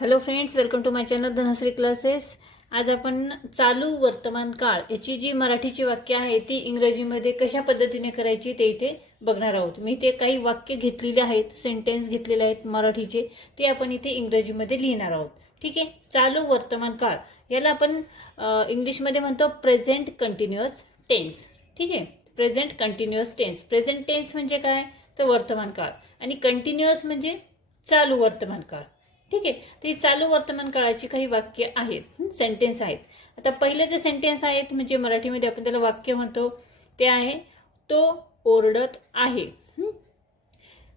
Hello friends welcome to my channel Dhanashree classes आज आपण चालू वर्तमान काळ याची जी मराठीची वाक्य आहे ती इंग्रजीमध्ये कशा पद्धतीने करायची ते इथे बघणार आहोत. मी इथे काही वाक्य घेतलेले आहेत सेंटेन्स घेतलेले आहेत मराठीचे ते आपण इथे इंग्रजीमध्ये लिहिणार आहोत. ठीक आहे? चालू वर्तमान काळ. याला आपण इंग्लिशमध्ये म्हणतो प्रेझेंट कंटिन्युअस टेन्स ठीक आहे? Present continuous tense present tense म्हणजे काय? तर वर्तमान काळ. आणि कंटिन्युअस म्हणजे चालू वर्तमान काळ. ठीक आहे? ती चालू वर्तमान काळाची काही वाक्य आहेत सेंटेन्स आहेत. आता पहिले जे सेंटेन्स आहेत म्हणजे मराठीमध्ये आपण त्याला वाक्य म्हणतो ते आहे तो ओरडत आहे.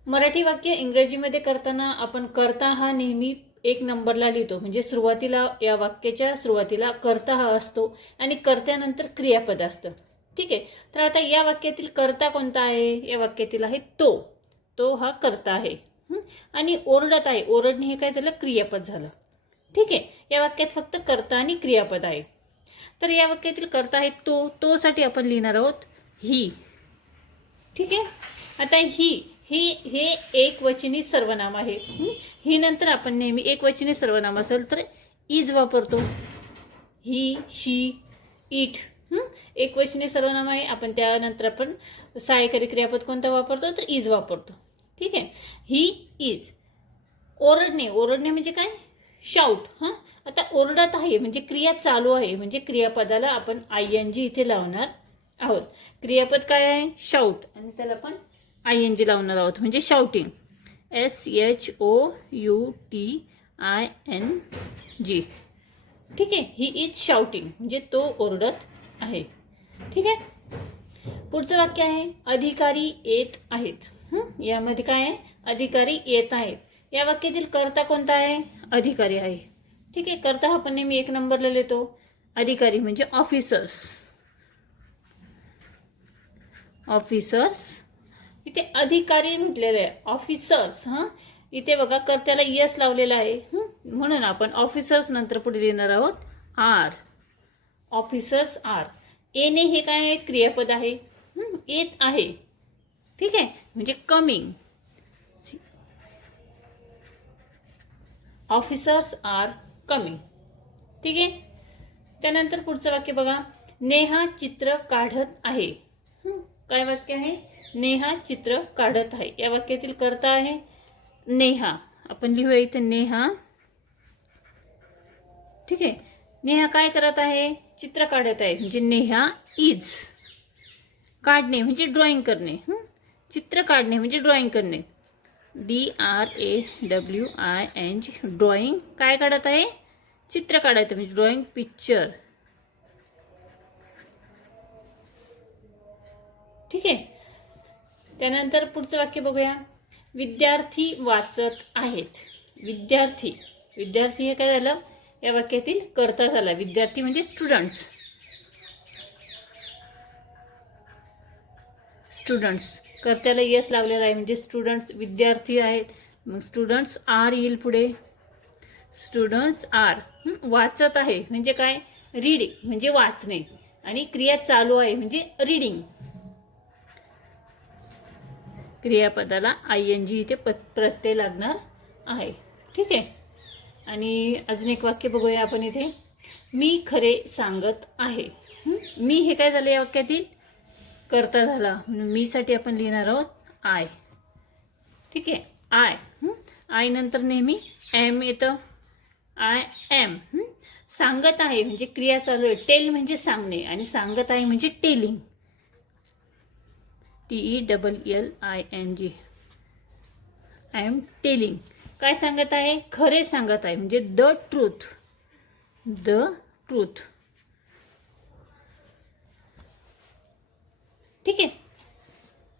मराठी वाक्य इंग्रजीमध्ये करताना आपण करता हा नेहमी एक नंबरला लिहितो. म्हणजे सुरुवातीला या वाक्याच्या सुरुवातीला करता हा असतो आणि कर्त्यानंतर क्रियापद असतं. ठीक आहे? तर आता या वाक्यातील कर्ता कोणता आहे? या वाक्यातील आहे तो. तो हा करता आहे. आणि ओरडत आहे. ओरडणे हे काय झालं? क्रियापद झालं. ठीक आहे? या वाक्यात फक्त कर्ता आणि क्रियापद आहे. तर या वाक्यातील कर्ता आहे तो. तो साठी आपण लिहिणार आहोत ही. ठीक आहे? आता ही ही हे एक वचनी सर्वनाम आहे. ही? नंतर आपण नेहमी एक वचनी सर्वनाम असेल तर इज वापरतो. He she it. हं? एक वचनी सर्वनाम आहे. आपण त्यानंतर आपण सहाय्यकारी क्रियापद कोणता वापरतो? तर इज वापरतो. ठीक आहे? ही इज ओरडणे. ओरडणे म्हणजे काय? शाऊट हां? आता ओरडत आहे म्हणजे क्रिया चालू आहे म्हणजे क्रियापदाला आपण आय एन जी इथे लावणार आहोत. क्रियापद काय आहे? शाऊट आणि त्याला आपण आय एन जी लावणार आहोत म्हणजे shouting S H O U T I N G ठीक आहे? ही इज शाउटिंग म्हणजे तो ओरडत आहे. ठीक आहे? पुढचं वाक्य आहे. अधिकारी येत आहेत. यामध्ये काय आहे? अधिकारी येत आहेत. या वाक्यातील कर्ता कोणता आहे? अधिकारी आहे. ठीक आहे कर्ता हा आपण नेहमी एक नंबरला लिहितो. अधिकारी म्हणजे ऑफिसर्स ऑफिसर्स इथे अधिकारी म्हटलेलं आहे. ऑफिसर्स हां? इथे बघा कर्त्याला यस लावलेला आहे. म्हणून आपण ऑफिसर्स नंतर पुढे देणार आहोत. आर ऑफिसर्स आर एने हे काय आहे? क्रियापद आहे. येत आहे. ठीक आहे? म्हणजे कमिंग ऑफिसर्स आर कमिंग ठीक आहे? त्यानंतर पुढचं वाक्य बघा. नेहा चित्र काढत आहे. काय वाक्य आहे? नेहा चित्र काढत आहे. या वाक्यातील करता आहे नेहा. आपण लिहूया इथे नेहा. ठीक आहे? नेहा काय करत आहे? चित्र काढत आहे. म्हणजे नेहा इज काढणे म्हणजे ड्रॉइंग करणे. चित्र काढणे म्हणजे ड्रॉइंग करणे. D R A W I N G drawing काय काढत आहे? चित्र काढायचं म्हणजे ड्रॉइंग पिक्चर ठीक आहे? त्यानंतर पुढचं वाक्य बघूया. विद्यार्थी वाचत आहेत. विद्यार्थी. विद्यार्थी हे काय झालं? या वाक्यातील करता झाला. विद्यार्थी म्हणजे स्टुडंट्स स्टुडंट्स कर्त्याला येस लावलेला आहे. म्हणजे स्टुडंट्स विद्यार्थी आहेत. मग स्टुडंट्स आर येईल पुढे. स्टुडंट्स आर वाचत आहे. म्हणजे काय? रीडिंग म्हणजे वाचणे. आणि क्रिया चालू आहे. म्हणजे रीडिंग क्रियापदाला आय एन जी इथे प प्रत्यय लागणार आहे. ठीक आहे? आणि अजून एक वाक्य बघूया आपण इथे. मी खरे सांगत आहे. मी हे काय झालं या वाक्यातील? करता झाला. म्हणून मीसाठी आपण लिहिणार आहोत आय. ठीक आहे? आय. आय नंतर नेहमी एम येतं. I am. सांगत आहे म्हणजे क्रिया चालू आहे. टेल म्हणजे सांगणे आणि सांगत आहे म्हणजे telling. T E double L I N G. I am telling. काय सांगत आहे? खरे सांगत आहे. म्हणजे द ट्रूथ. The truth. ठीक आहे.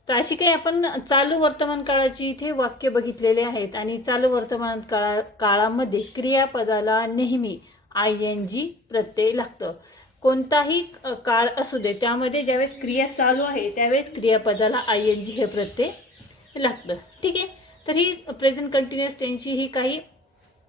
तर अशी काही आपण चालू वर्तमान काळाची इथे वाक्य बघितलेले आहेत आणि चालू वर्तमान काळा काळामध्ये क्रियापदाला नेहमी आय एन जी प्रत्यय लागतं. कोणताही काळ असू दे त्यामध्ये ज्यावेळेस क्रिया चालू आहे त्यावेळेस क्रियापदाला आय एन जी हे प्रत्यय लागतं. ठीक आहे. तर ही प्रेझेंट कंटिन्युअस टेन्सची ही काही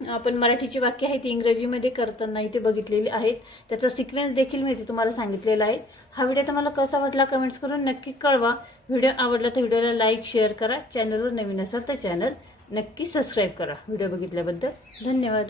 आपण मराठीची वाक्य आहेत ती इंग्रजीमध्ये करताना इथे बघितलेली आहेत. त्याचा सिक्वेन्स देखील मी इथे तुम्हाला सांगितलेला आहे. हा व्हिडिओ तुम्हाला कसा वाटला कमेंट्स करून नक्की कळवा. व्हिडिओ आवडला तर व्हिडिओला लाईक शेअर करा. चॅनलवर नवीन असाल तर चॅनल नक्की सबस्क्राईब करा. व्हिडिओ बघितल्याबद्दल धन्यवाद.